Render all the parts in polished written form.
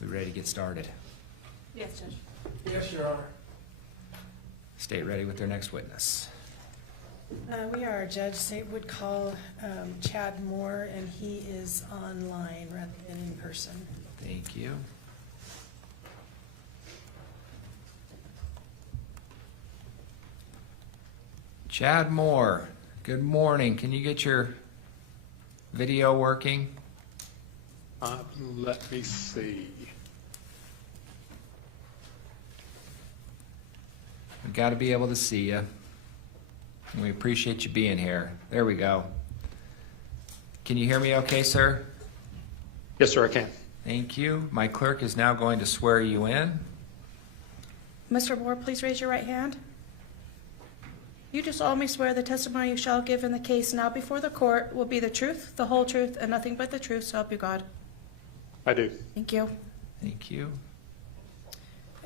We ready to get started? Yes, Judge. Yes, Your Honor. State ready with their next witness. We are. Judge State would call Chad Moore, and he is online rather than in person. Thank you. Chad Moore, good morning. Can you get your video working? Let me see. We've got to be able to see you. And we appreciate you being here. There we go. Can you hear me okay, sir? Yes, sir, I can. Thank you. My clerk is now going to swear you in. Mr. Moore, please raise your right hand. You do solemnly swear the testimony you shall give in the case now before the court will be the truth, the whole truth, and nothing but the truth, so help you God. I do. Thank you. Thank you.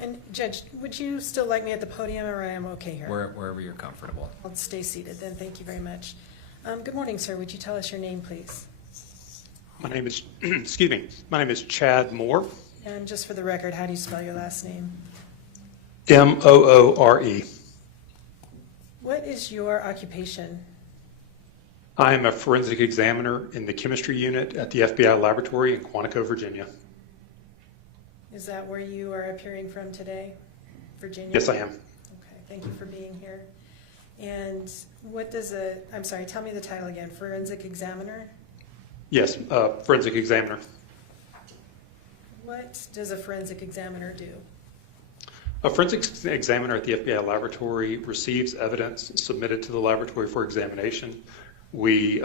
And Judge, would you still like me at the podium, or I am okay here? Wherever you're comfortable. I'll stay seated then. Thank you very much. Good morning, sir. Would you tell us your name, please? My name is, excuse me, my name is Chad Moore, And just for the record, how do you spell your last name? M-O-O-R-E. What is your occupation? I am a forensic examiner in the chemistry unit at the FBI laboratory in Quantico, Virginia. Is that where you are appearing from today, Virginia? Yes, I am. Okay, thank you for being here. And what does I'm sorry, tell me the title again, forensic examiner? Yes, forensic examiner. What does a forensic examiner do? A forensic examiner at the FBI laboratory receives evidence submitted to the laboratory for examination. We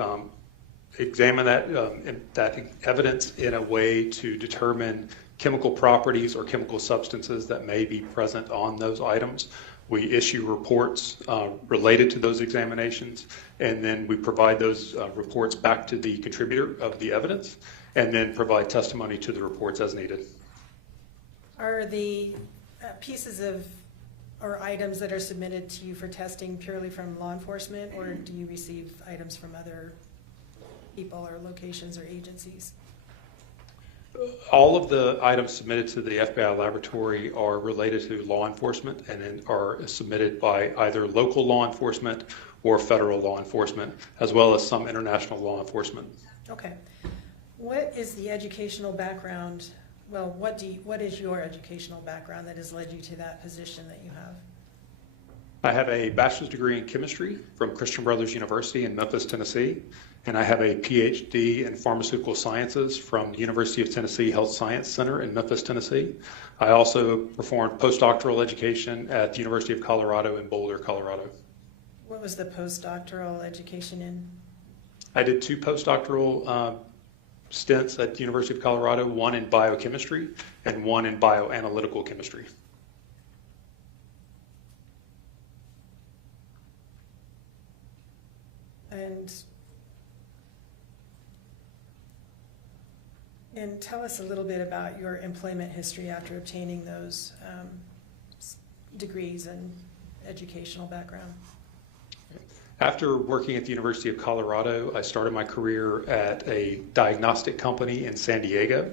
examine that evidence in a way to determine chemical properties or chemical substances that may be present on those items. We issue reports related to those examinations, and then we provide those reports back to the contributor of the evidence, and then provide testimony to the reports as needed. Are the pieces of or items that are submitted to you for testing purely from law enforcement, or do you receive items from other people or locations or agencies? All of the items submitted to the FBI laboratory are related to law enforcement and then are submitted by either local law enforcement or federal law enforcement, as well as some international law enforcement. Okay. What is the educational background? Well, what is your educational background that has led you to that position that you have? I have a bachelor's degree in chemistry from Christian Brothers University in Memphis, Tennessee, and I have a PhD in pharmaceutical sciences from the University of Tennessee Health Science Center in Memphis, Tennessee. I also performed postdoctoral education at the University of Colorado in Boulder, Colorado. What was the postdoctoral education in? I did 2 postdoctoral stints at the University of Colorado, one in biochemistry and one in bioanalytical chemistry. And tell us a little bit about your employment history after obtaining those degrees and educational background. After working at the University of Colorado, I started my career at a diagnostic company in San Diego.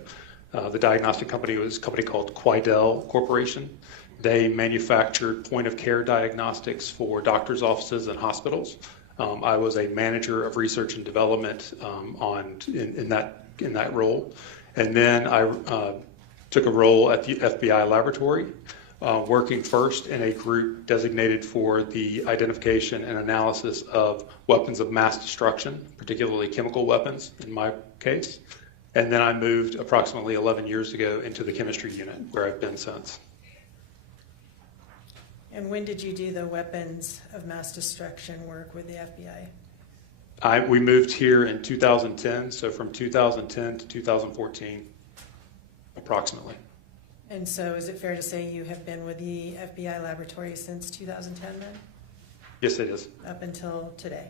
The diagnostic company was a company called Quidel Corporation. They manufactured point-of-care diagnostics for doctors' offices and hospitals. I was a manager of research and development in that role. And then I took a role at the FBI laboratory, working first in a group designated for the identification and analysis of weapons of mass destruction, particularly chemical weapons in my case. And then I moved approximately 11 years ago into the chemistry unit, where I've been since. And when did you do the weapons of mass destruction work with the FBI? We moved here in 2010, so from 2010 to 2014, approximately. And so is it fair to say you have been with the FBI laboratory since 2010 then? Yes, it is. Up until today?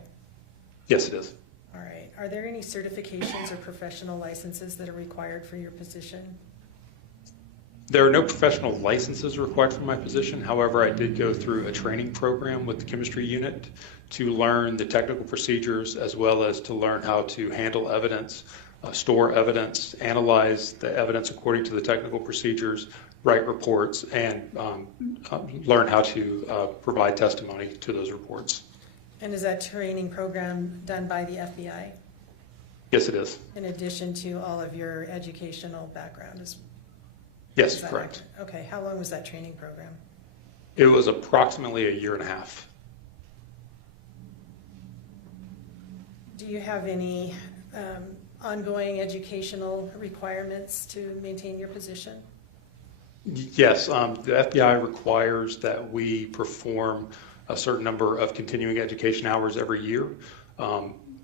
Yes, it is. All right. Are there any certifications or professional licenses that are required for your position? There are no professional licenses required for my position. However, I did go through a training program with the chemistry unit to learn the technical procedures as well as to learn how to handle evidence store evidence, analyze the evidence according to the technical procedures, write reports, and learn how to provide testimony to those reports. And is that training program done by the FBI Yes, it is. in addition to all of your educational background? Yes, Is that correct. accurate? Okay, how long was that training program? It was approximately a year and a half. Do you have any ongoing educational requirements to maintain your position? Yes, the FBI requires that we perform a certain number of continuing education hours every year.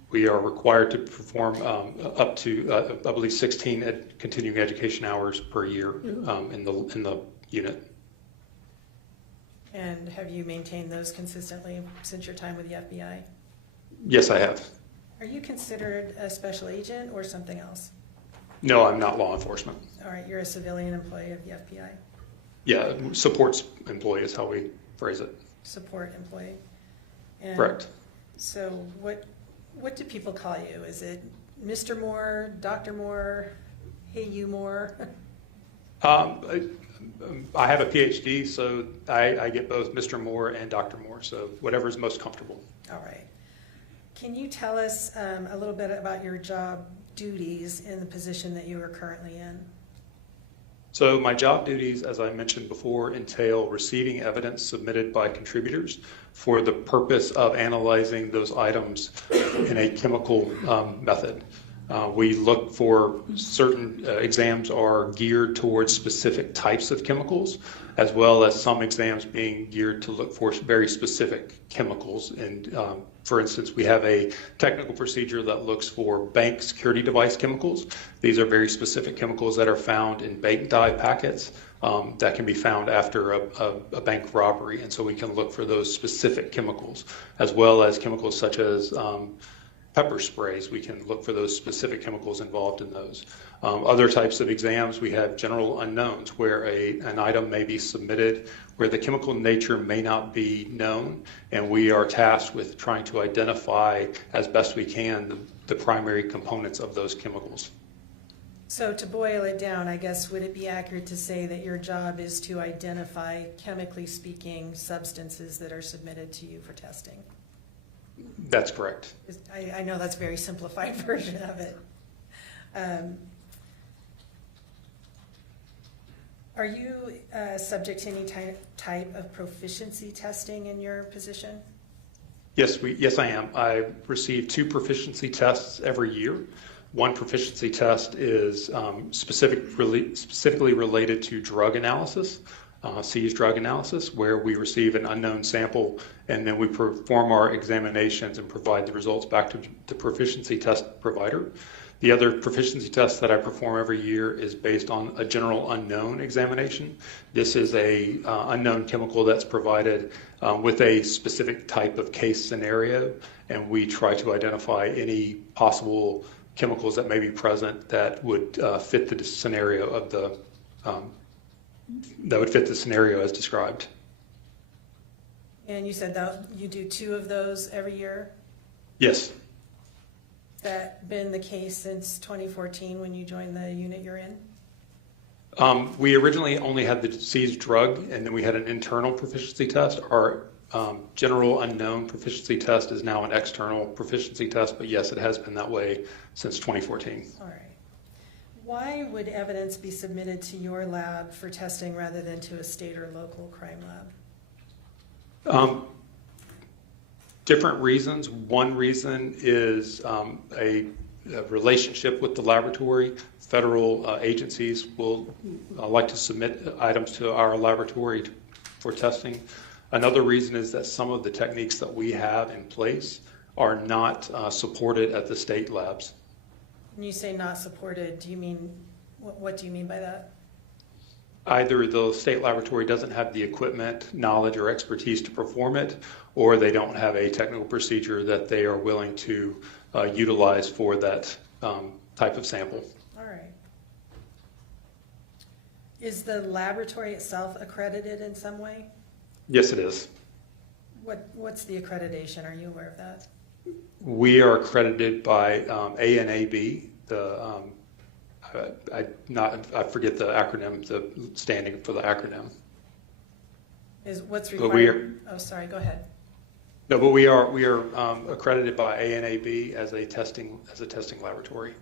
We are required to perform up to, I believe, 16 continuing education hours per year in the unit. And have you maintained those consistently since your time with the FBI? Yes, I have. Are you considered a special agent or something else? No, I'm not law enforcement. All right, you're a civilian employee of the FBI, Yeah, supports employee is how we phrase it. support employee. And Correct. so what do people call you? Is it Mr. Moore, Dr. Moore, hey you Moore? I have a PhD, so I get both Mr. Moore and Dr. Moore, so whatever is most comfortable. All right. Can you tell us a little bit about your job duties in the position that you are currently in? So my job duties, as I mentioned before, entail receiving evidence submitted by contributors for the purpose of analyzing those items in a chemical method. We look for certain exams are geared towards specific types of chemicals, as well as some exams being geared to look for very specific chemicals. And for instance, we have a technical procedure that looks for bank security device chemicals. These are very specific chemicals that are found in bank die packets that can be found after a bank robbery. And so we can look for those specific chemicals, as well as chemicals such as pepper sprays. We can look for those specific chemicals involved in those. Other types of exams, we have general unknowns, where an item may be submitted where the chemical nature may not be known, and we are tasked with trying to identify as best we can the primary components of those chemicals. So to boil it down, I guess, would it be accurate to say that your job is to identify, chemically speaking, substances that are submitted to you for testing? That's correct. I know that's a very simplified version of it. Are you subject to any type of proficiency testing in your position? Yes, I am. I receive 2 proficiency tests every year. One proficiency test is specifically related to drug analysis, seized drug analysis, where we receive an unknown sample and then we perform our examinations and provide the results back to the proficiency test provider. The other proficiency test that I perform every year is based on a general unknown examination. This is a unknown chemical that's provided with a specific type of case scenario, and we try to identify any possible chemicals that may be present that would fit the scenario of the that would fit the scenario as described. And you said that you do 2 of those every year? Yes. Has that been the case since 2014 when you joined the unit you're in? We originally only had the seized drug, and then we had an internal proficiency test. Our general unknown proficiency test is now an external proficiency test, but yes, it has been that way since 2014. All right. Why would evidence be submitted to your lab for testing rather than to a state or local crime lab? Different reasons. One reason is a relationship with the laboratory. Federal agencies will like to submit items to our laboratory for testing. Another reason is that some of the techniques that we have in place are not supported at the state labs. When you say not supported, do you mean, what do you mean by that? Either the state laboratory doesn't have the equipment, knowledge, or expertise to perform it, or they don't have a technical procedure that they are willing to utilize for that type of sample. All right. Is the laboratory itself accredited in some way? Yes, it is. What's the accreditation? Are you aware of that? We are accredited by ANAB, I forget the acronym, the standing for the acronym. Is what's But we required? Oh, sorry, go ahead. No, but we are accredited by ANAB as a testing laboratory.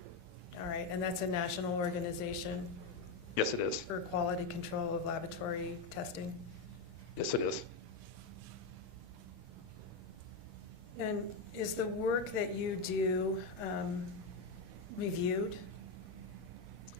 All right, and that's a national organization Yes, it is. for quality control of laboratory testing. Yes, it is. And is the work that you do reviewed?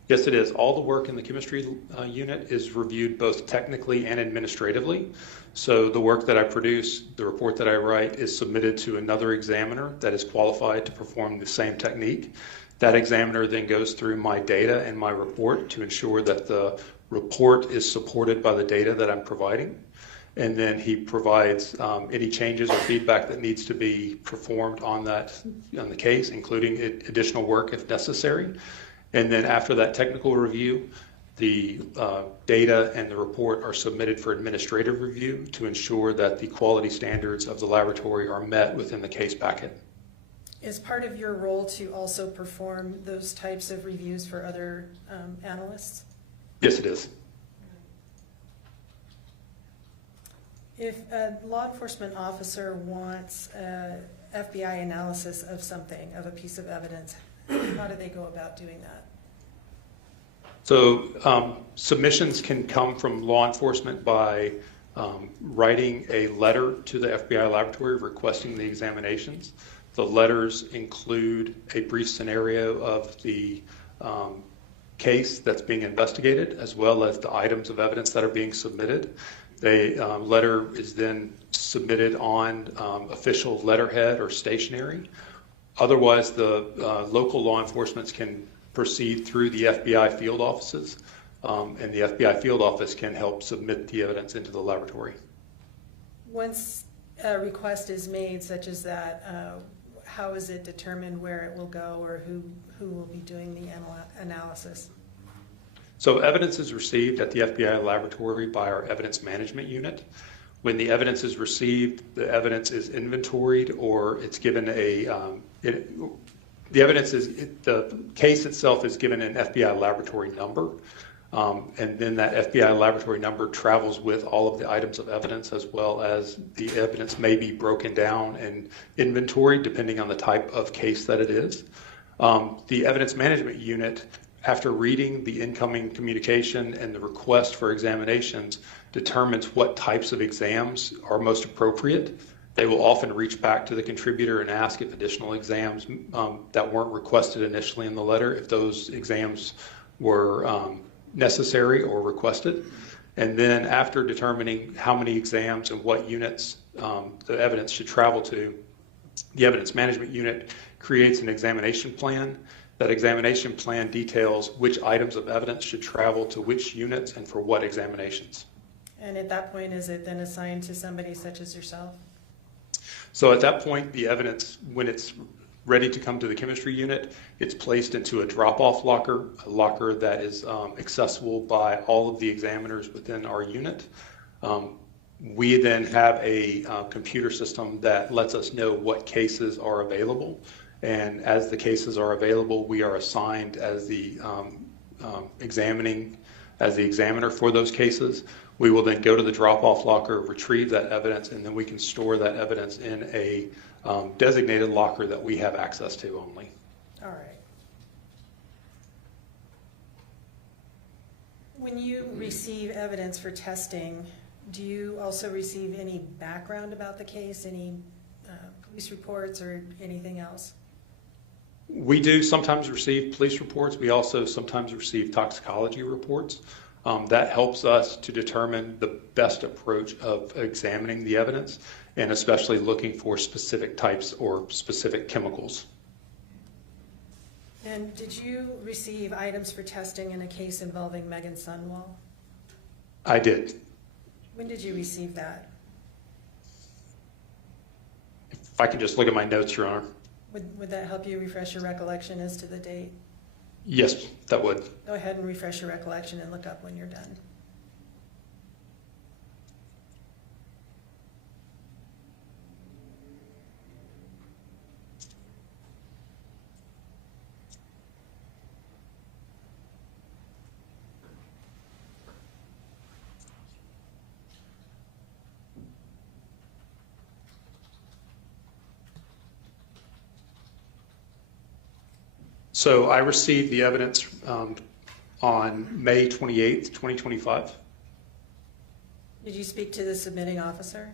Yes, it is. All the work in the chemistry unit is reviewed both technically and administratively. So the work that I produce, the report that I write, is submitted to another examiner that is qualified to perform the same technique. That examiner then goes through my data and my report to ensure that the report is supported by the data that I'm providing. And then he provides any changes or feedback that needs to be performed on the case, including additional work if necessary. And then after that technical review, the data and the report are submitted for administrative review to ensure that the quality standards of the laboratory are met within the case packet. Is part of your role to also perform those types of reviews for other analysts? Yes, it is. If a law enforcement officer wants a FBI analysis of something, of a piece of evidence, how do they go about doing that? So submissions can come from law enforcement by writing a letter to the FBI laboratory requesting the examinations. The letters include a brief scenario of the case that's being investigated, as well as the items of evidence that are being submitted. The letter is then submitted on official letterhead or stationery. Otherwise, the local law enforcement can proceed through the FBI field offices, and the FBI field office can help submit the evidence into the laboratory. Once a request is made such as that, how is it determined where it will go or who will be doing the analysis? So evidence is received at the FBI laboratory by our evidence management unit. When the evidence is received, the evidence is inventoried, or it's given the case itself is given an FBI laboratory number, and then that FBI laboratory number travels with all of the items of evidence, as well as the evidence may be broken down and inventoried depending on the type of case that it is. The evidence management unit, after reading the incoming communication and the request for examinations, determines what types of exams are most appropriate. They will often reach back to the contributor and ask if additional exams that weren't requested initially in the letter, if those exams were necessary or requested. And then after determining how many exams and what units the evidence should travel to, the evidence management unit creates an examination plan. That examination plan details which items of evidence should travel to which units and for what examinations. And at that point, is it then assigned to somebody such as yourself? So at that point, the evidence, when it's ready to come to the chemistry unit, it's placed into a drop-off locker, a locker that is accessible by all of the examiners within our unit. We then have a computer system that lets us know what cases are available. And as the cases are available, we are assigned as the examiner for those cases. We will then go to the drop-off locker, retrieve that evidence, and then we can store that evidence in a designated locker that we have access to only. All right. When you receive evidence for testing, do you also receive any background about the case, any police reports or anything else? We do sometimes receive police reports. We also sometimes receive toxicology reports. That helps us to determine the best approach of examining the evidence, and especially looking for specific types or specific chemicals. And did you receive items for testing in a case involving Meggan Sundwall? I did. When did you receive that? If I could just look at my notes, Your Honor. Would that help you refresh your recollection as to the date? Yes, that would. Go ahead and refresh your recollection and look up when you're done. So I received the evidence on May 28th, 2025. Did you speak to the submitting officer?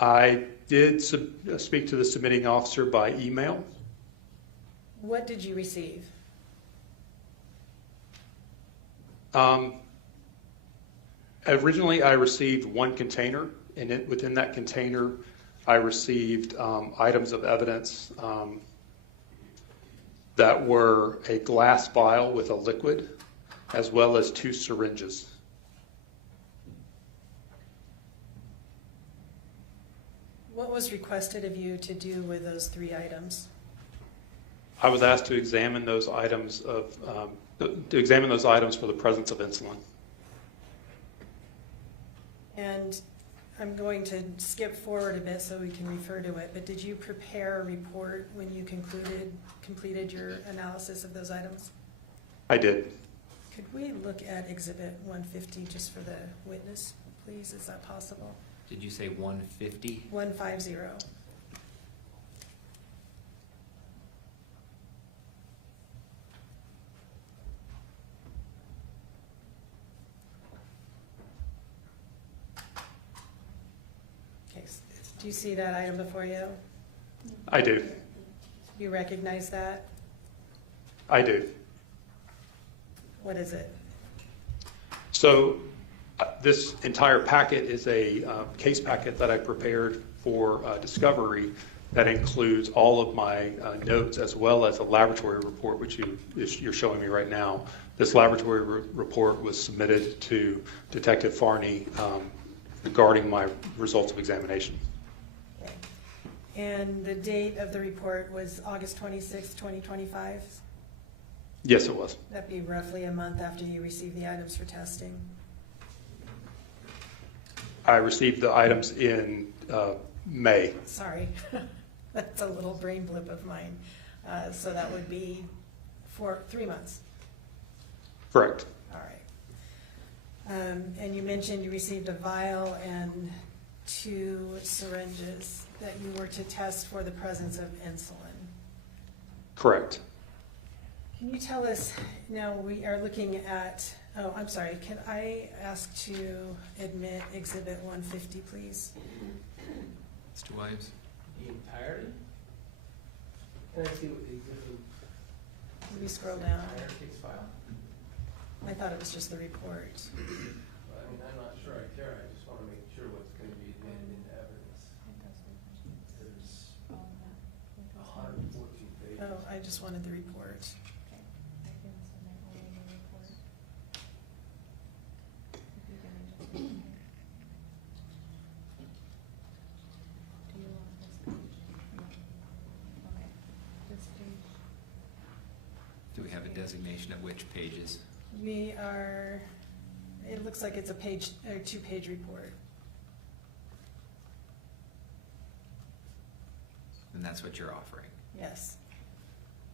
I did speak to the submitting officer by email. What did you receive? Originally, I received one container, and within that container, I received items of evidence that were a glass vial with a liquid, as well as 2 syringes. What was requested of you to do with those 3 items? I was asked to examine those items for the presence of insulin. And I'm going to skip forward a bit so we can refer to it, but did you prepare a report when you completed your analysis of those items? I did. Could we look at Exhibit 150 just for the witness, please? Is that possible? Did you say 150? 150. Okay, do you see that item before you? I do. Do you recognize that? I do. What is it? So this entire packet is a case packet that I prepared for discovery that includes all of my notes as well as a laboratory report, which you're showing me right now. This laboratory report was submitted to Detective Farney regarding my results of examination. Okay. And the date of the report was August 26, 2025? Yes, it was. That'd be roughly a month after you received the items for testing. I received the items in May. Sorry, that's a little brain blip of mine. So that would be for 3 months. Correct. All right. And you mentioned you received a vial and 2 syringes that you were to test for the presence of insulin. Correct. Can you tell us, now we are looking at, oh, I'm sorry, can I ask to admit Exhibit 150, please? Mr. Williams? The entirety? Can I see what the exhibit, Can we scroll down? entire case file? I thought it was just the report. Well, I mean, I'm not sure I care, I just wanna make sure what's gonna be admitted into evidence. There's 114 pages. Oh, I just wanted the report. Do we have a designation of which pages? We are, it looks like it's a 2-page report. And that's what you're offering. Yes.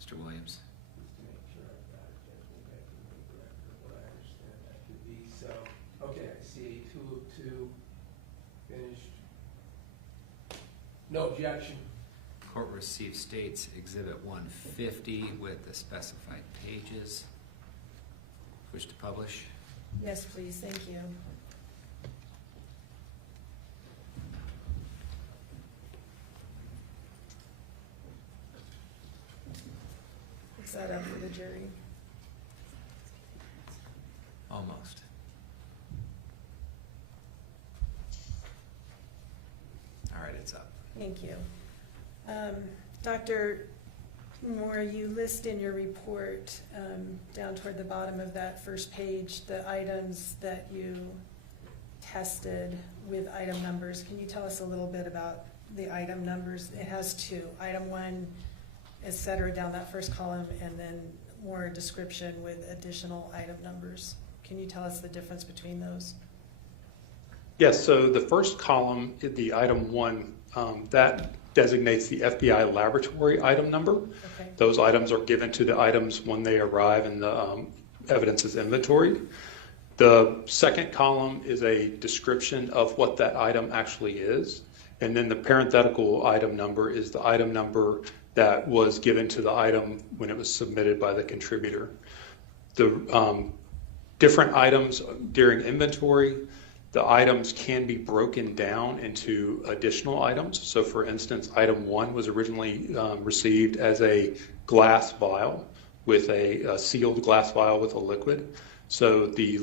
Mr. Williams? Just to make sure I've got it, Judge, maybe I can make the record of what I understand that to be. So, okay, I see 2 of 2 finished. No objection. Court received states Exhibit 150 with the specified pages. Wish to publish? Yes, please, thank you. Is that up for the jury? Almost. All right, it's up. Thank you. Dr. Moore, you list in your report, down toward the bottom of that first page, the items that you tested with item numbers. Can you tell us a little bit about the item numbers? It has 2. Item 1, et cetera, down that first column, and then more description with additional item numbers. Can you tell us the difference between those? Yes, so the first column, the item 1, that designates the FBI laboratory item number. Okay. Those items are given to the items when they arrive in the evidence is inventoried. The second column is a description of what that item actually is. And then the parenthetical item number is the item number that was given to the item when it was submitted by the contributor. The different items during inventory, the items can be broken down into additional items. So for instance, item 1 was originally received as a glass vial with a sealed glass vial with a liquid. So the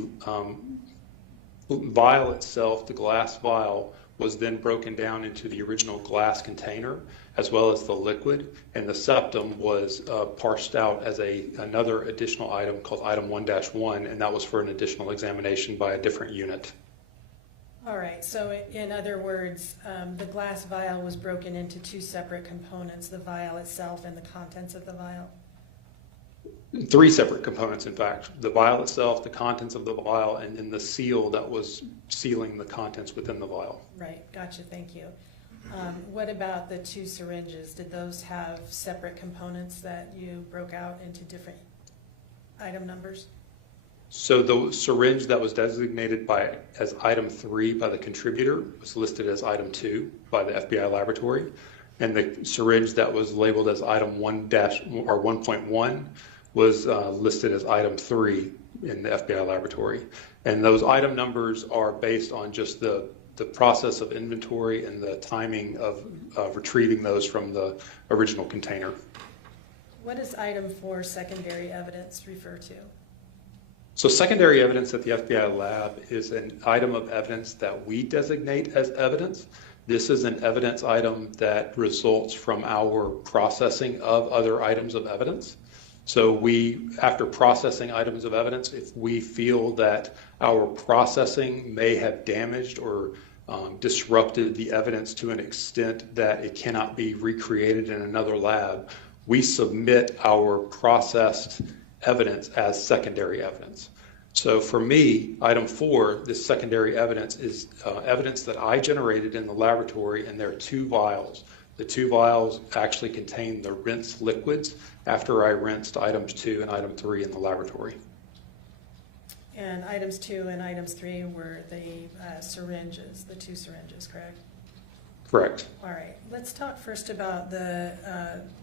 vial itself, the glass vial, was then broken down into the original glass container as well as the liquid, and the septum was parsed out as another additional item called item 1-1, and that was for an additional examination by a different unit. All right, so in other words, the glass vial was broken into 2 separate components, the vial itself and the contents of the vial? 3 separate components, in fact. The vial itself, the contents of the vial, and then the seal that was sealing the contents within the vial. Right, gotcha, thank you. What about the 2 syringes? Did those have separate components that you broke out into different item numbers? So the syringe that was designated as item 3 by the contributor was listed as item 2 by the FBI laboratory, and the syringe that was labeled as item 1-1 was listed as item 3 in the FBI laboratory. And those item numbers are based on just the process of inventory and the timing of retrieving those from the original container. What does item 4, secondary evidence, refer to? So secondary evidence at the FBI lab is an item of evidence that we designate as evidence. This is an evidence item that results from our processing of other items of evidence. So we, after processing items of evidence, if we feel that our processing may have damaged or disrupted the evidence to an extent that it cannot be recreated in another lab, we submit our processed evidence as secondary evidence. So for me, item 4, this secondary evidence is evidence that I generated in the laboratory, and there are 2 vials. The 2 vials actually contain the rinsed liquids after I rinsed items 2 and item 3 in the laboratory. And items 2 and items 3 were the syringes, the 2 syringes, correct? Correct. All right, let's talk first about the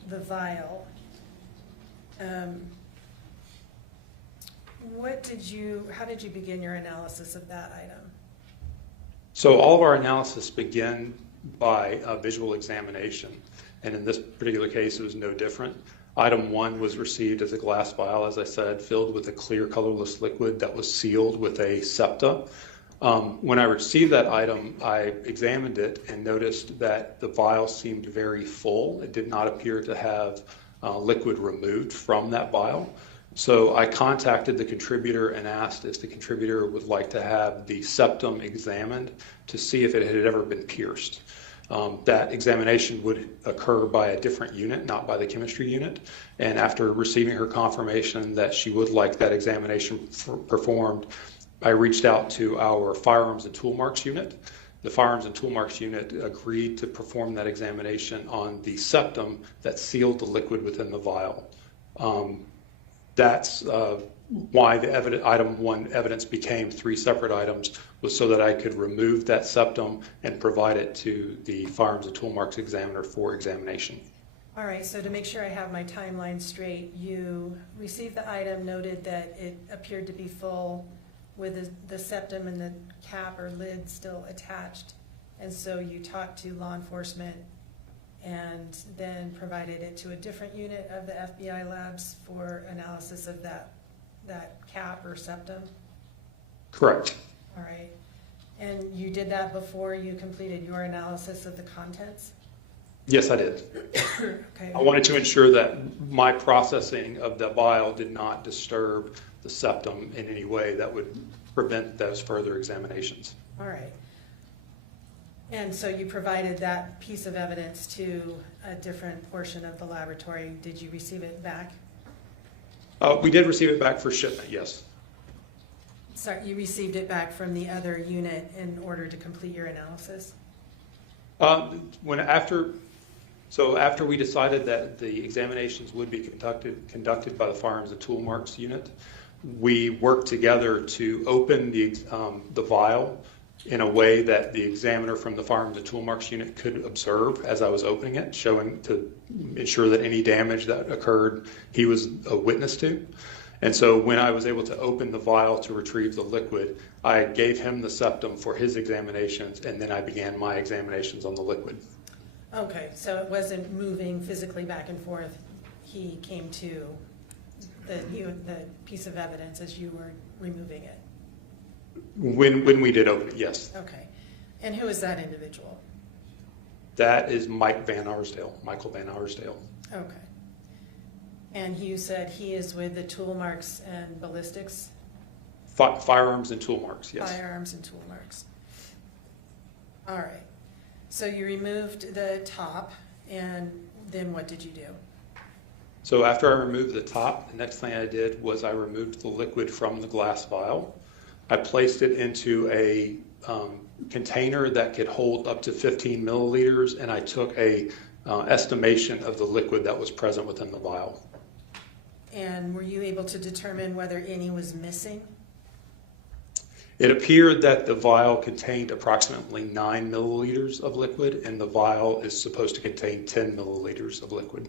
vial. How did you begin your analysis of that item? So all of our analysis began by a visual examination, and in this particular case, it was no different. Item 1 was received as a glass vial, as I said, filled with a clear, colorless liquid that was sealed with a septa. When I received that item, I examined it and noticed that the vial seemed very full. It did not appear to have liquid removed from that vial. So I contacted the contributor and asked if the contributor would like to have the septum examined to see if it had ever been pierced. That examination would occur by a different unit, not by the chemistry unit. And after receiving her confirmation that she would like that examination performed, I reached out to our firearms and tool marks unit. The firearms and tool marks unit agreed to perform that examination on the septum that sealed the liquid within the vial. That's why the item 1 evidence became 3 separate items, was so that I could remove that septum and provide it to the firearms and tool marks examiner for examination. All right, so to make sure I have my timeline straight, you received the item, noted that it appeared to be full with the septum and the cap or lid still attached, and so you talked to law enforcement and then provided it to a different unit of the FBI labs for analysis of that cap or septum? Correct. All right. And you did that before you completed your analysis of the contents? Yes, I did. Okay. I wanted to ensure that my processing of the vial did not disturb the septum in any way that would prevent those further examinations. All right. And so you provided that piece of evidence to a different portion of the laboratory. Did you receive it back? We did receive it back for shipment, yes. Sorry, you received it back from the other unit in order to complete your analysis? After we decided that the examinations would be conducted by the firearms and tool marks unit, we worked together to open the vial in a way that the examiner from the firearms and tool marks unit could observe as I was opening it, showing to ensure that any damage that occurred, he was a witness to. And so when I was able to open the vial to retrieve the liquid, I gave him the septum for his examinations, and then I began my examinations on the liquid. Okay, so it wasn't moving physically back and forth. He came to the piece of evidence as you were removing it. When we did open it, yes. Okay. And who is that individual? That is Michael Van Arsdale. Okay. And you said he is with the tool marks and ballistics? Firearms and tool marks, yes. Firearms and tool marks. All right. So you removed the top, and then what did you do? So after I removed the top, the next thing I did was I removed the liquid from the glass vial. I placed it into a container that could hold up to 15 milliliters, and I took a estimation of the liquid that was present within the vial. And were you able to determine whether any was missing? It appeared that the vial contained approximately 9 milliliters of liquid, and the vial is supposed to contain 10 milliliters of liquid.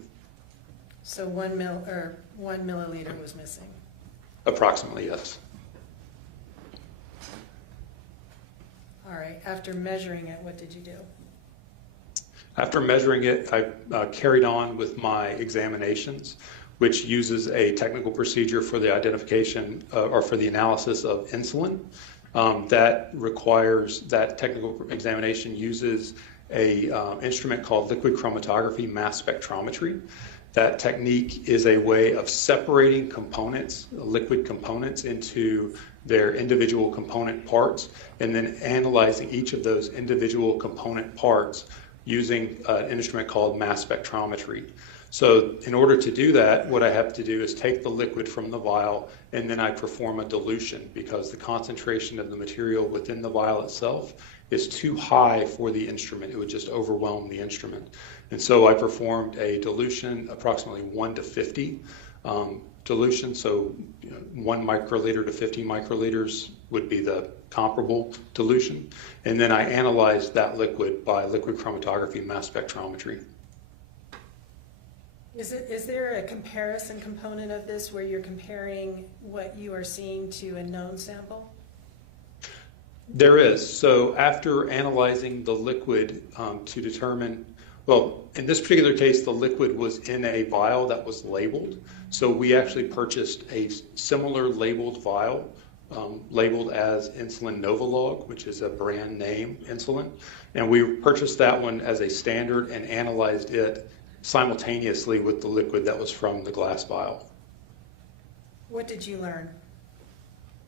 So 1 milliliter was missing. Approximately, yes. All right. After measuring it, what did you do? After measuring it, I carried on with my examinations, which uses a technical procedure for the identification or for the analysis of insulin. That technical examination uses a instrument called liquid chromatography mass spectrometry. That technique is a way of separating components, liquid components, into their individual component parts, and then analyzing each of those individual component parts using an instrument called mass spectrometry. So in order to do that, what I have to do is take the liquid from the vial, and then I perform a dilution, because the concentration of the material within the vial itself is too high for the instrument. It would just overwhelm the instrument. And so I performed a dilution, approximately 1 to 50 dilution. So 1 microliter to 50 microliters would be the comparable dilution. And then I analyzed that liquid by liquid chromatography mass spectrometry. Is there a comparison component of this where you're comparing what you are seeing to a known sample? There is. So after analyzing the liquid to determine, well, in this particular case, the liquid was in a vial that was labeled. So we actually purchased a similar labeled vial, labeled as Insulin Novolog, which is a brand name insulin. And we purchased that one as a standard and analyzed it simultaneously with the liquid that was from the glass vial. What did you learn?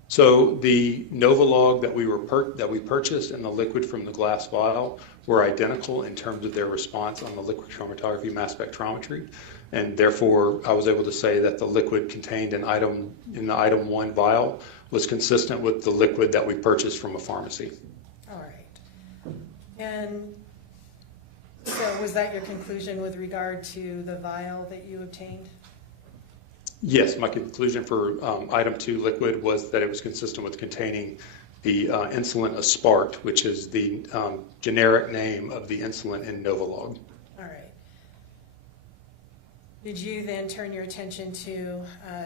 So the Novolog that we purchased and the liquid from the glass vial were identical in terms of their response on the liquid chromatography mass spectrometry, and therefore I was able to say that the liquid contained in the item 1 vial was consistent with the liquid that we purchased from a pharmacy. All right. And so was that your conclusion with regard to the vial that you obtained? Yes, my conclusion for item 2 liquid was that it was consistent with containing the insulin Aspart, which is the generic name of the insulin in Novolog. All right. Did you then turn your attention to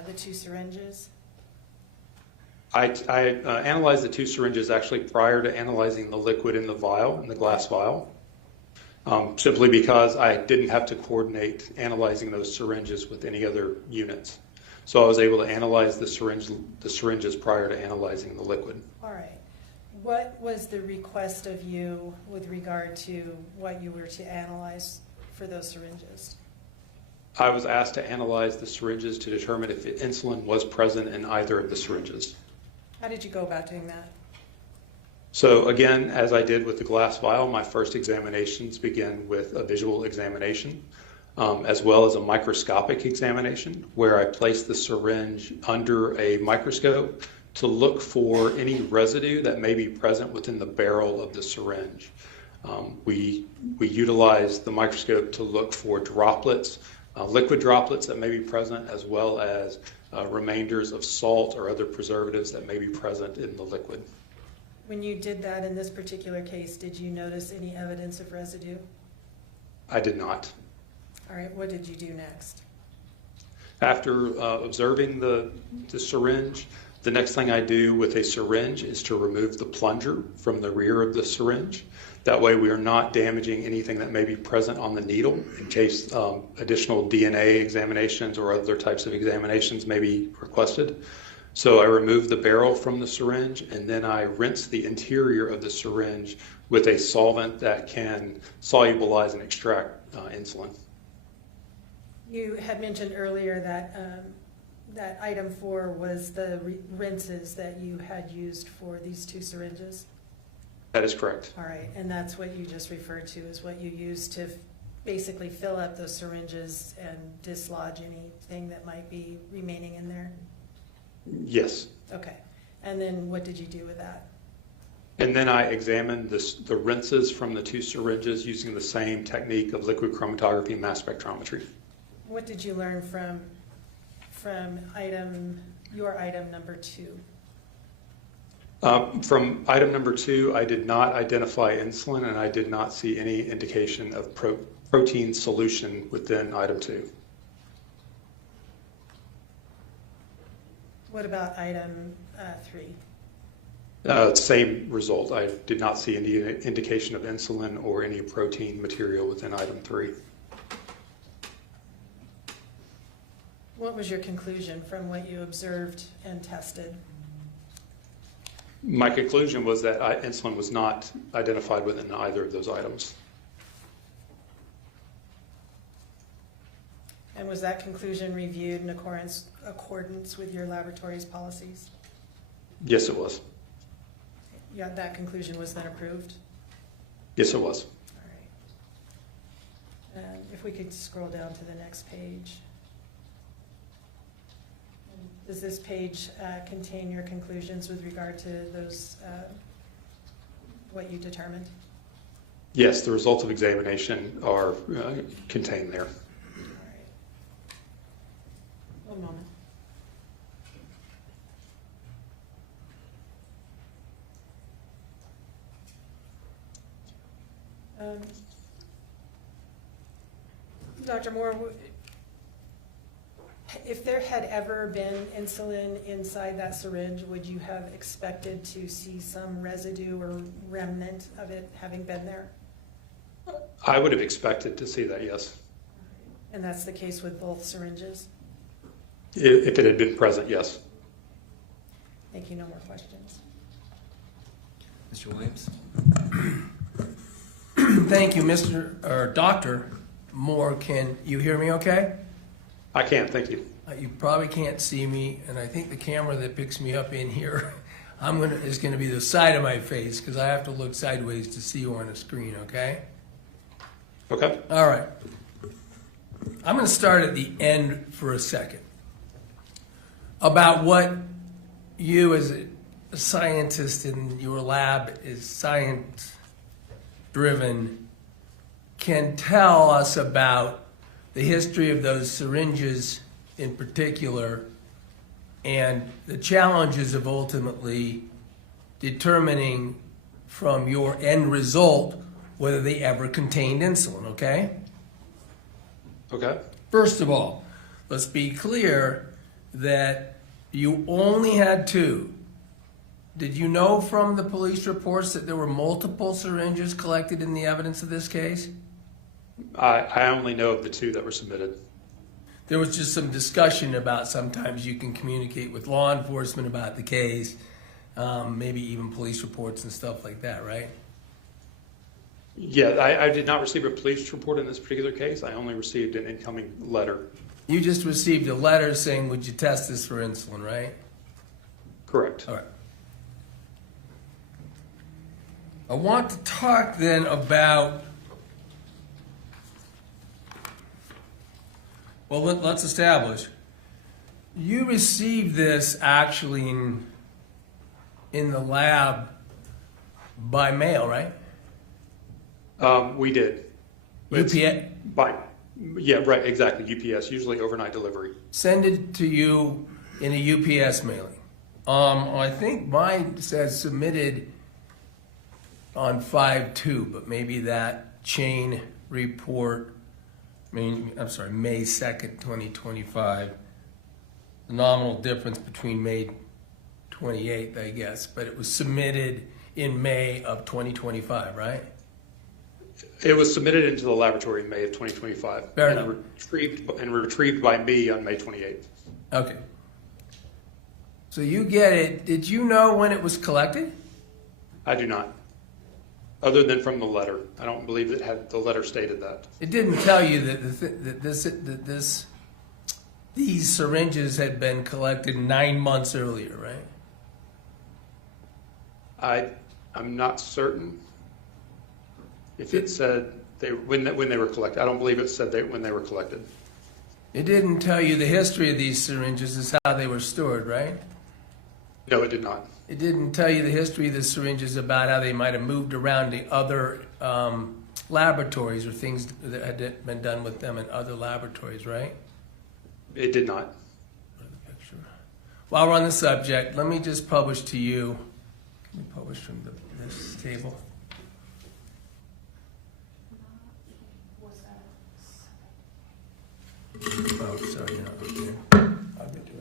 the 2 syringes? I analyzed the 2 syringes actually prior to analyzing the liquid in the vial, in the glass vial, simply because I didn't have to coordinate analyzing those syringes with any other units. So I was able to analyze the syringes prior to analyzing the liquid. All right. What was the request of you with regard to what you were to analyze for those syringes? I was asked to analyze the syringes to determine if insulin was present in either of the syringes. How did you go about doing that? So again, as I did with the glass vial, my first examinations begin with a visual examination, as well as a microscopic examination, where I place the syringe under a microscope to look for any residue that may be present within the barrel of the syringe. We utilize the microscope to look for droplets, liquid droplets that may be present, as well as remainders of salt or other preservatives that may be present in the liquid. When you did that in this particular case, did you notice any evidence of residue? I did not. All right, what did you do next? After observing the syringe, the next thing I do with a syringe is to remove the plunger from the rear of the syringe. That way we are not damaging anything that may be present on the needle in case additional DNA examinations or other types of examinations may be requested. So I remove the barrel from the syringe, and then I rinse the interior of the syringe with a solvent that can solubilize and extract insulin. You had mentioned earlier that that item 4 was the rinses that you had used for these 2 syringes. That is correct. All right, and that's what you just referred to as what you used to basically fill up those syringes and dislodge anything that might be remaining in there? Yes. Okay, and then what did you do with that? And then I examined the rinses from the 2 syringes using the same technique of liquid chromatography and mass spectrometry. What did you learn from your item number 2? From item number 2, I did not identify insulin, and I did not see any indication of protein solution within item 2. What about item 3? Same result. I did not see any indication of insulin or any protein material within item 3. What was your conclusion from what you observed and tested? My conclusion was that insulin was not identified within either of those items. And was that conclusion reviewed in accordance with your laboratory's policies? Yes, it was. Yeah, that conclusion was then approved? Yes, it was. All right. And if we could scroll down to the next page. Does this page contain your conclusions with regard to those, what you determined? Yes, the results of examination are contained there. All right. One moment. Dr. Moore, if there had ever been insulin inside that syringe, would you have expected to see some residue or remnant of it having been there? I would have expected to see that, yes. And that's the case with both syringes? If it had been present, yes. Thank you. No more questions. Mr. Williams? Thank you, Dr. Moore. Can you hear me okay? I can, thank you. You probably can't see me, and I think the camera that picks me up in here is going to be the side of my face because I have to look sideways to see you on the screen, okay? Okay. All right. I'm going to start at the end for a second about what you as a scientist in your lab is science-driven can tell us about the history of those syringes in particular and the challenges of ultimately determining from your end result whether they ever contained insulin, okay? Okay. First of all, let's be clear that you only had 2. Did you know from the police reports that there were multiple syringes collected in the evidence of this case? I only know of the 2 that were submitted. There was just some discussion about sometimes you can communicate with law enforcement about the case, maybe even police reports and stuff like that, right? Yeah, I did not receive a police report in this particular case. I only received an incoming letter. You just received a letter saying, would you test this for insulin, right? Correct. All right. I want to talk then about, well, let's establish. You received this actually in the lab by mail, right? We did. UPS? Yeah, right, exactly. UPS, usually overnight delivery. Send it to you in a UPS mailing. I think mine says submitted on 5/2, but maybe that chain report, May 2nd, 2025, the nominal difference between May 28th, I guess, but it was submitted in May of 2025, right? It was submitted into the laboratory in May of 2025. Fair and enough. retrieved by me on May 28th. Okay. So you get it. Did you know when it was collected? I do not. Other than from the letter. I don't believe that the letter stated that. It didn't tell you that these syringes had been collected 9 months earlier, right? I'm not certain if it said when they were collected. I don't believe it said when they were collected. It didn't tell you the history of these syringes is how they were stored, right? No, it did not. It didn't tell you the history of the syringes about how they might have moved around to other laboratories or things that had been done with them in other laboratories, right? It did not. While we're on the subject, let me just publish to you. Can you publish from this table? Oh, sorry, you're not looking. I'll get to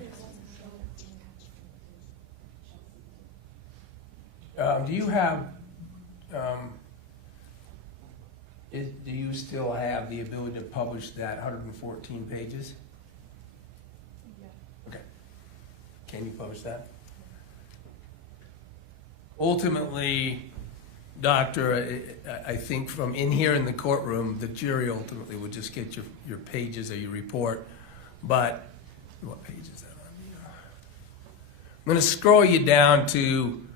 it. Do you have? Do you still have the ability to publish that 114 pages? Yeah. Okay. Can you publish that? Ultimately, Doctor, I think from in here in the courtroom, the jury ultimately would just get your pages of your report. But what page is that on? I'm going to scroll you down to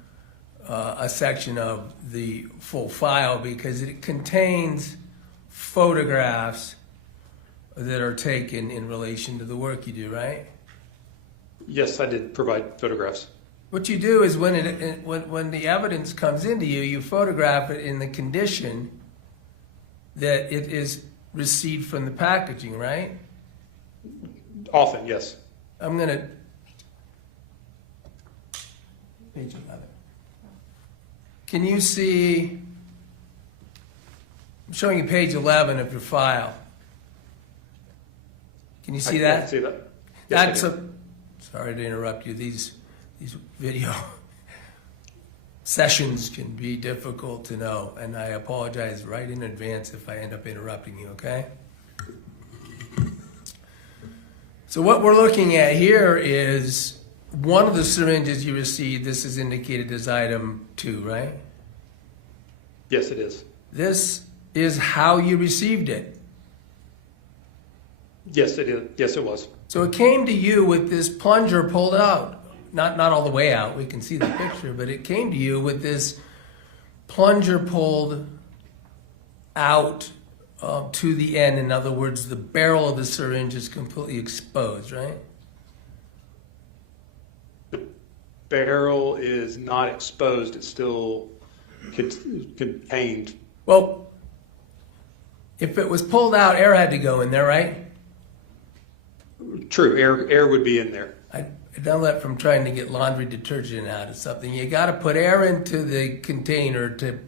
a section of the full file because it contains photographs that are taken in relation to the work you do, right? Yes, I did provide photographs. What you do is when the evidence comes into you, you photograph it in the condition that it is received from the packaging, right? Often, yes. I'm going to... Page 11. Can you see... I'm showing you page 11 of your file. Can you see I that? can see that. That's Yes, I do. Sorry to interrupt you. These video sessions can be difficult to know, and I apologize right in advance if I end up interrupting you, okay? So what we're looking at here is one of the syringes you received. This is indicated as item 2, right? Yes, it is. This is how you received it. Yes, it is. Yes, it was. So it came to you with this plunger pulled out. Not all the way out, we can see the picture, but it came to you with this plunger pulled out to the end. In other words, the barrel of the syringe is completely exposed, right? The barrel is not exposed. It's still contained. Well, if it was pulled out, air had to go in there, right? True, air would be in there. I know that from trying to get laundry detergent out of something. You got to put air into the container to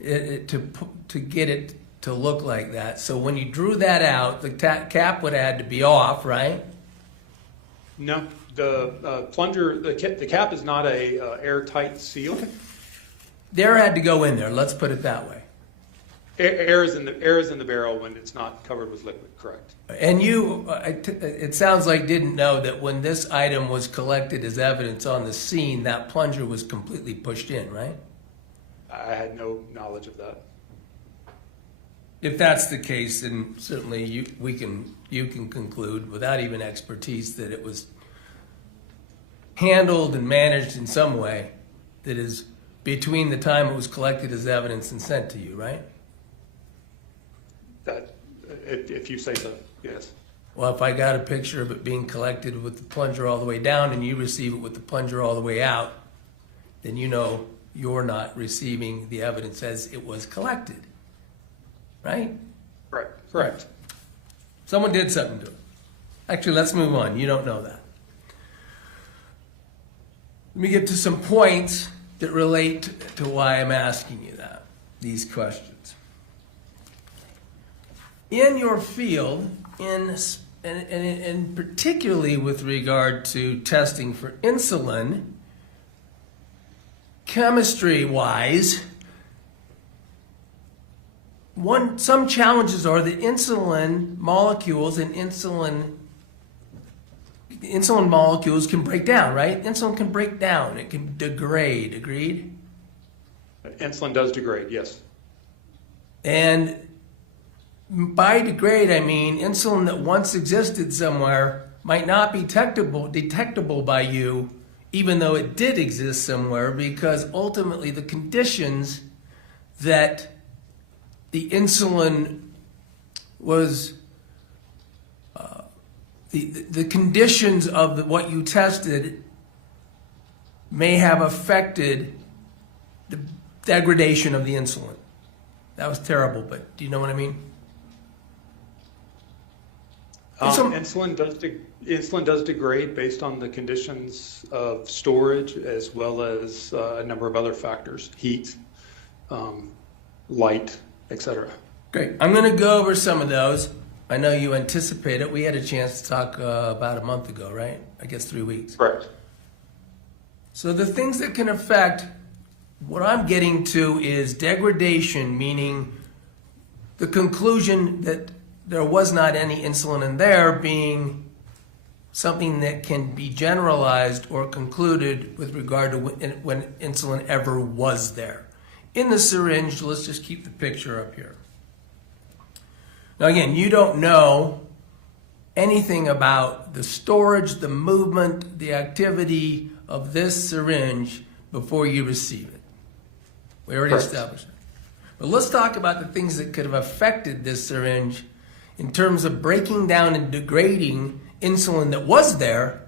get it to look like that. So when you drew that out, the cap would have had to be off, right? No, the plunger, the cap is not a airtight seal. The air had to go in there. Let's put it that way. Air is in the barrel when it's not covered with liquid. Correct. And you, it sounds like, didn't know that when this item was collected as evidence on the scene, that plunger was completely pushed in, right? I had no knowledge of that. If that's the case, then certainly you can conclude without even expertise that it was handled and managed in some way that is between the time it was collected as evidence and sent to you, right? That, if you say so, yes. Well, if I got a picture of it being collected with the plunger all the way down and you receive it with the plunger all the way out, then you know you're not receiving the evidence as it was collected, right? Correct. Someone did something to it. Actually, let's move on. You don't know that. Let me get to some points that relate to why I'm asking you these questions. In your field, and particularly with regard to testing for insulin, chemistry-wise, some challenges are that insulin molecules and insulin molecules can break down, right? Insulin can break down. It can degrade. Agreed? Insulin does degrade, yes. And by degrade, I mean insulin that once existed somewhere might not be detectable by you, even though it did exist somewhere, because ultimately the conditions that the insulin was, the conditions of what you tested may have affected the degradation of the insulin. That was terrible, but do you know what I mean? Insulin does degrade based on the conditions of storage as well as a number of other factors, heat, light, etc. Great. I'm going to go over some of those. I know you anticipate it. We had a chance to talk about a month ago, right? I guess 3 weeks. Correct. So the things that can affect, what I'm getting to is degradation, meaning the conclusion that there was not any insulin in there being something that can be generalized or concluded with regard to when insulin ever was there. In the syringe, let's just keep the picture up here. Now again, you don't know anything about the storage, the movement, the activity of this syringe before you receive it. We already established that. But let's talk about the things that could have affected this syringe in terms of breaking down and degrading insulin that was there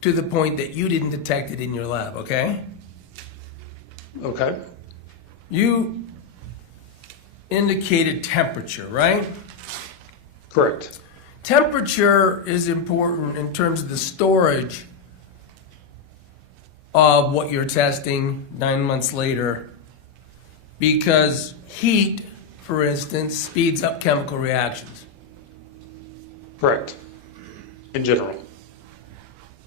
to the point that you didn't detect it in your lab, okay? Okay. You indicated temperature, right? Correct. Temperature is important in terms of the storage of what you're testing 9 months later, because heat, for instance, speeds up chemical reactions. Correct. In general.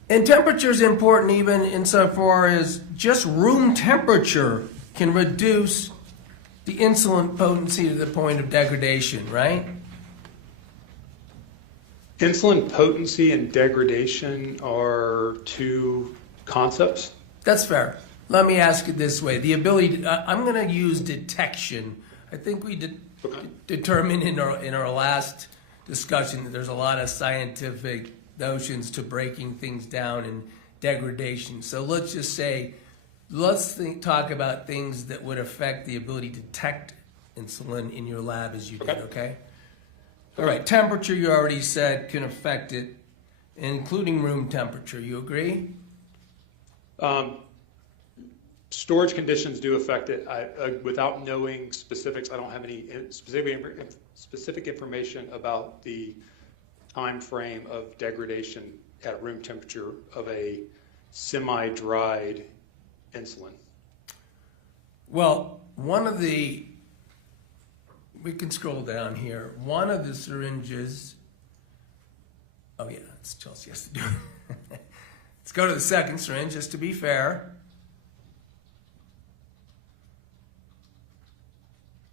And temperature is important even insofar as just room temperature can reduce the insulin potency to the point of degradation, right? Insulin potency and degradation are two concepts. That's fair. Let me ask it this way. The ability to, I'm going to use detection. I think we determined in our last discussion that there's a lot of scientific notions to breaking things down and degradation. So let's just say, talk about things that would affect the ability to detect insulin in your lab as you did, okay? All right, temperature you already said can affect it, including room temperature. You agree? Storage conditions do affect it. Without knowing specifics, I don't have any specific information about the time frame of degradation at room temperature of a semi-dried insulin. Well, we can scroll down here. One of the syringes, oh yeah, it's Chelsea has to do it. Let's go to the second syringe, just to be fair.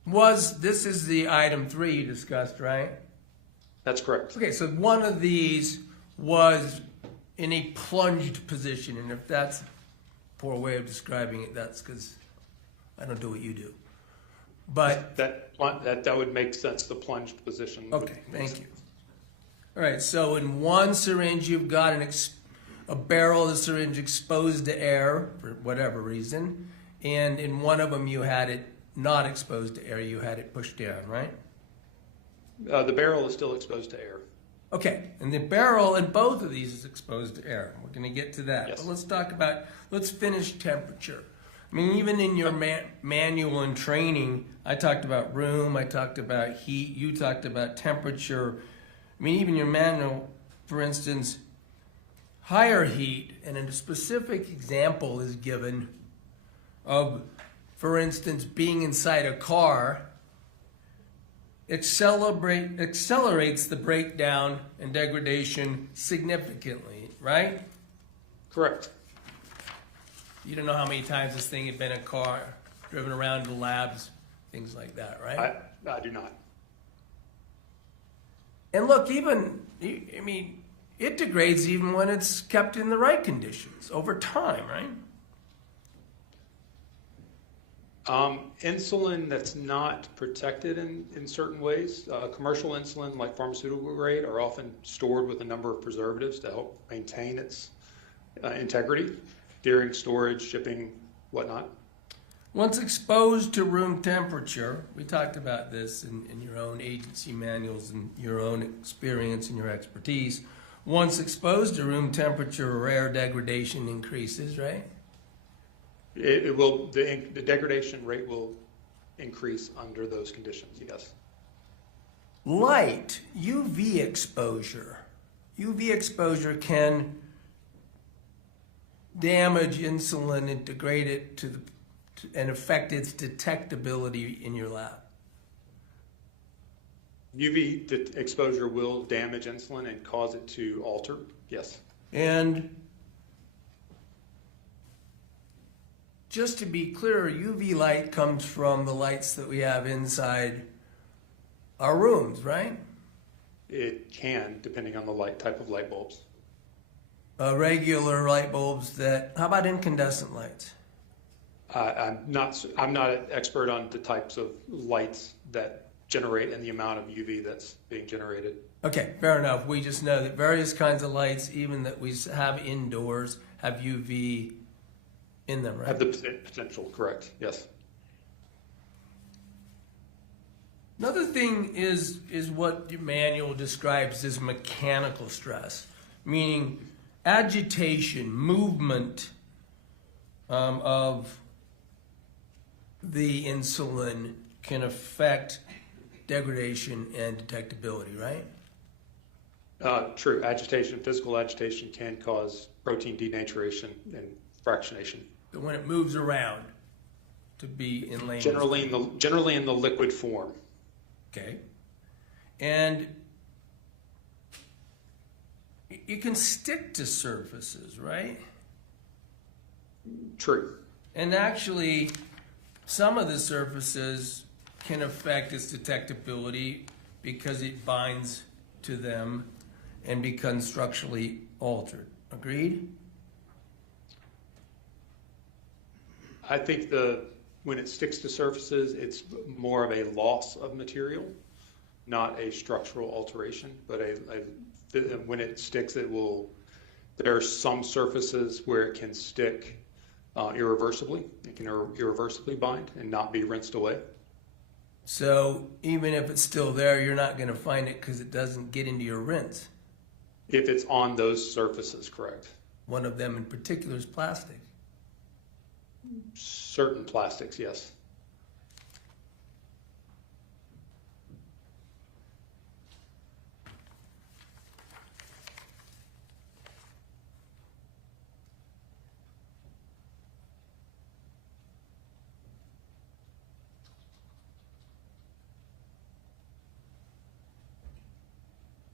This is the item 3 you discussed, right? That's correct. Okay, so one of these was in a plunged position, and if that's a poor way of describing it, that's because I don't do what you do. But that would make sense, the plunged position. Okay, thank you. All right, so in one syringe you've got a barrel of the syringe exposed to air for whatever reason, and in one of them you had it not exposed to air, you had it pushed down, right? The barrel is still exposed to air. Okay, and the barrel in both of these is exposed to air. We're going to get to that. Yes. But let's finish temperature. I mean, even in your manual and training, I talked about room, I talked about heat, you talked about temperature. I mean, even your manual, for instance, higher heat, and a specific example is given of, for instance, being inside a car accelerates the breakdown and degradation significantly, right? Correct. You don't know how many times this thing had been in a car, driven around to labs, things like that, right? I do not. And look, I mean, it degrades even when it's kept in the right conditions over time, right? Insulin that's not protected in certain ways, commercial insulin like pharmaceutical grade are often stored with a number of preservatives to help maintain its integrity during storage, shipping, whatnot. Once exposed to room temperature, we talked about this in your own agency manuals and your own experience and your expertise. Once exposed to room temperature, rare degradation increases, right? It will, the degradation rate will increase under those conditions, yes. Light, UV exposure. UV exposure can damage insulin and degrade it and affect its detectability in your lab. UV exposure will damage insulin and cause it to alter, yes. And just to be clear, UV light comes from the lights that we have inside our rooms, right? It can, depending on the type of light bulbs. Regular light bulbs how about incandescent lights? I'm not an expert on the types of lights that generate and the amount of UV that's being generated. Okay, fair enough. We just know that various kinds of lights, even that we have indoors, have UV in them, right? Have the potential, correct, yes. Another thing is what your manual describes as mechanical stress, meaning agitation, movement of the insulin can affect degradation and detectability, right? True. Agitation, physical agitation can cause protein denaturation and fractionation. But when it moves around, to be in layman's Generally in the liquid form. Okay. And it can stick to surfaces, right? True. And actually, some of the surfaces can affect its detectability because it binds to them and becomes structurally altered. Agreed? I think when it sticks to surfaces, it's more of a loss of material, not a structural alteration. But when it sticks, there are some surfaces where it can stick irreversibly. It can irreversibly bind and not be rinsed away. So even if it's still there, you're not going to find it because it doesn't get into your rinse. If it's on those surfaces, correct. One of them in particular is plastic. Certain plastics, yes.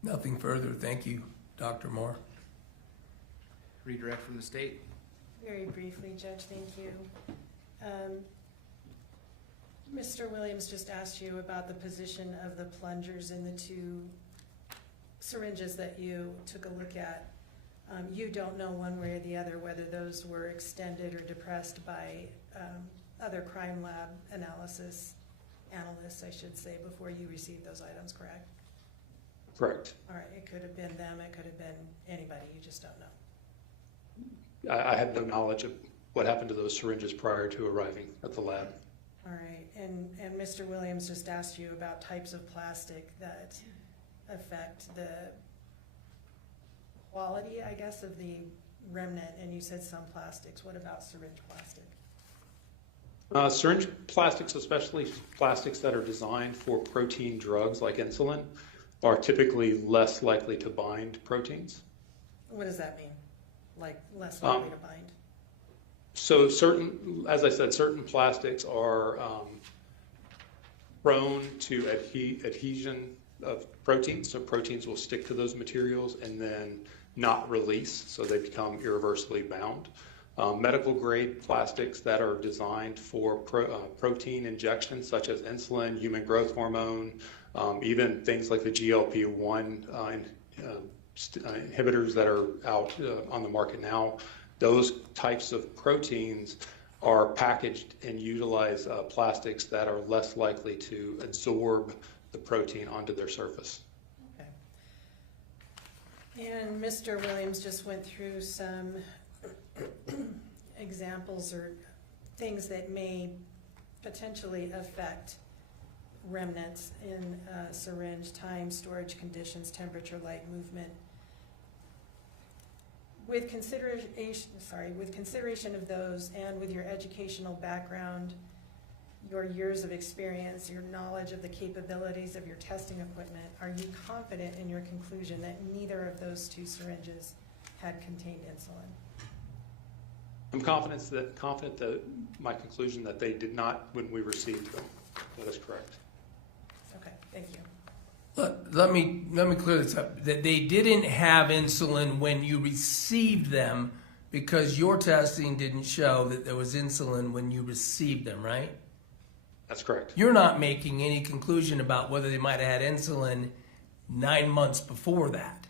Nothing further. Thank you, Dr. Moore. Redirect from the state. Very briefly, Judge, thank you. Mr. Williams just asked you about the position of the plungers in the two syringes that you took a look at. You don't know one way or the other whether those were extended or depressed by other crime lab analysts, I should say, before you received those items, correct? Correct. All right, it could have been them, it could have been anybody, you just don't know. I had no knowledge of what happened to those syringes prior to arriving at the lab. All right, and Mr. Williams just asked you about types of plastic that affect the quality, I guess, of the remnant, and you said some plastics. What about syringe plastic? Syringe plastics, especially plastics that are designed for protein drugs like insulin, are typically less likely to bind proteins. What does that mean? Like less likely to bind? So as I said, certain plastics are prone to adhesion of proteins. So proteins will stick to those materials and then not release, so they become irreversibly bound. Medical grade plastics that are designed for protein injections, such as insulin, human growth hormone, even things like the GLP-1 inhibitors that are out on the market now, those types of proteins are packaged and utilize plastics that are less likely to absorb the protein onto their surface. Okay. And Mr. Williams just went through some examples or things that may potentially affect remnants in syringe: time, storage conditions, temperature, light, movement. With consideration of those, and with your educational background, your years of experience, your knowledge of the capabilities of your testing equipment, are you confident in your conclusion that neither of those two syringes had contained insulin? I'm confident that my conclusion that they did not when we received them. That is correct. Okay, thank you. Let me clear this up. That they didn't have insulin when you received them because your testing didn't show that there was insulin when you received them, right? That's correct. You're not making any conclusion about whether they might have had insulin 9 months before that.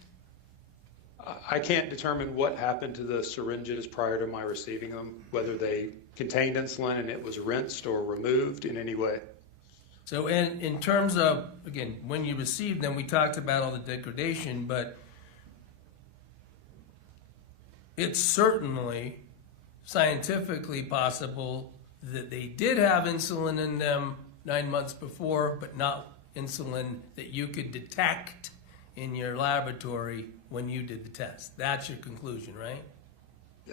I can't determine what happened to the syringes prior to my receiving them, whether they contained insulin and it was rinsed or removed in any way. So in terms of, again, when you received them, we talked about all the degradation, but it's certainly scientifically possible that they did have insulin in them 9 months before, but not insulin that you could detect in your laboratory when you did the test. That's your conclusion, right?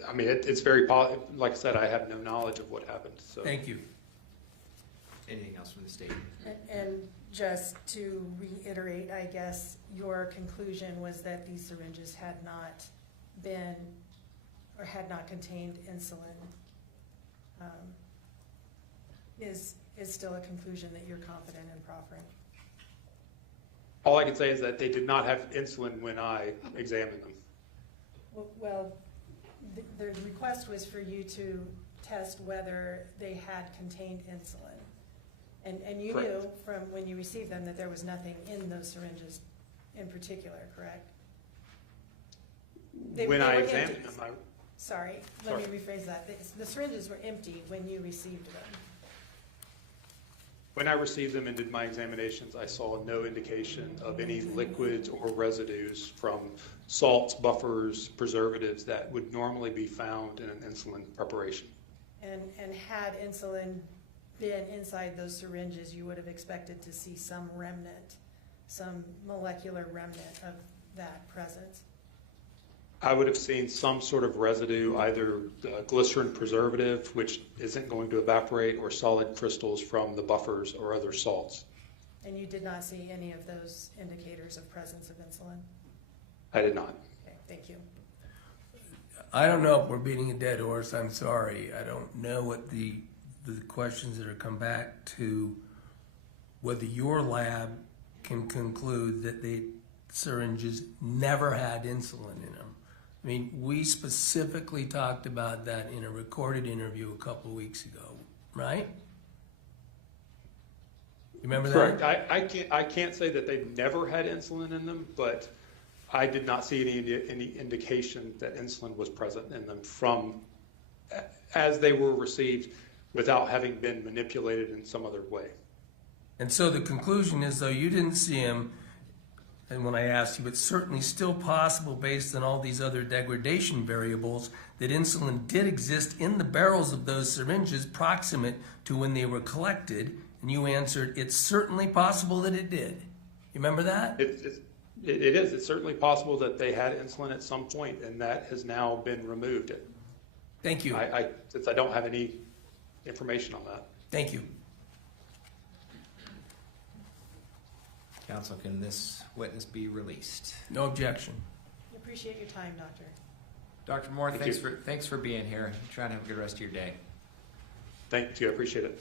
I mean, it's very, like I said, I have no knowledge of what happened. So. Thank you. Anything else from the state? And just to reiterate, I guess, your conclusion was that these syringes had not been or had not contained insulin is still a conclusion that you're confident in proffering. All I can say is that they did not have insulin when I examined them. Well, the request was for you to test whether they had contained insulin. And you Correct. knew from when you received them that there was nothing in those syringes in particular, correct? When I were examined empty. them, Sorry, let me rephrase that. The syringes were empty when you received them. when I received them and did my examinations, I saw no indication of any liquids or residues from salts, buffers, preservatives that would normally be found in an insulin preparation. And had insulin been inside those syringes, you would have expected to see some remnant, some molecular remnant of that present. I would have seen some sort of residue, either glycerin preservative, which isn't going to evaporate, or solid crystals from the buffers or other salts. And you did not see any of those indicators of presence of insulin? I did not. Okay, thank you. I don't know if we're beating a dead horse. I'm sorry. I don't know what the questions that are come back to whether your lab can conclude that the syringes never had insulin in them. I mean, we specifically talked about that in a recorded interview a couple of weeks ago, right? You remember that? Correct. I can't say that they've never had insulin in them, but I did not see any indication that insulin was present in them from as they were received without having been manipulated in some other way. And so the conclusion is, though, you didn't see him, and when I asked you, it's certainly still possible based on all these other degradation variables that insulin did exist in the barrels of those syringes proximate to when they were collected, and you answered, it's certainly possible that it did. You remember that? It is. It's certainly possible that they had insulin at some point, and that has now been removed. Thank you. Since I don't have any information on that. Thank you. Counsel, can this witness be released? No objection. We appreciate your time, Doctor. Dr. Moore, Thank you. thanks for being here. Try to have a good rest of your day. Thank you. I appreciate it.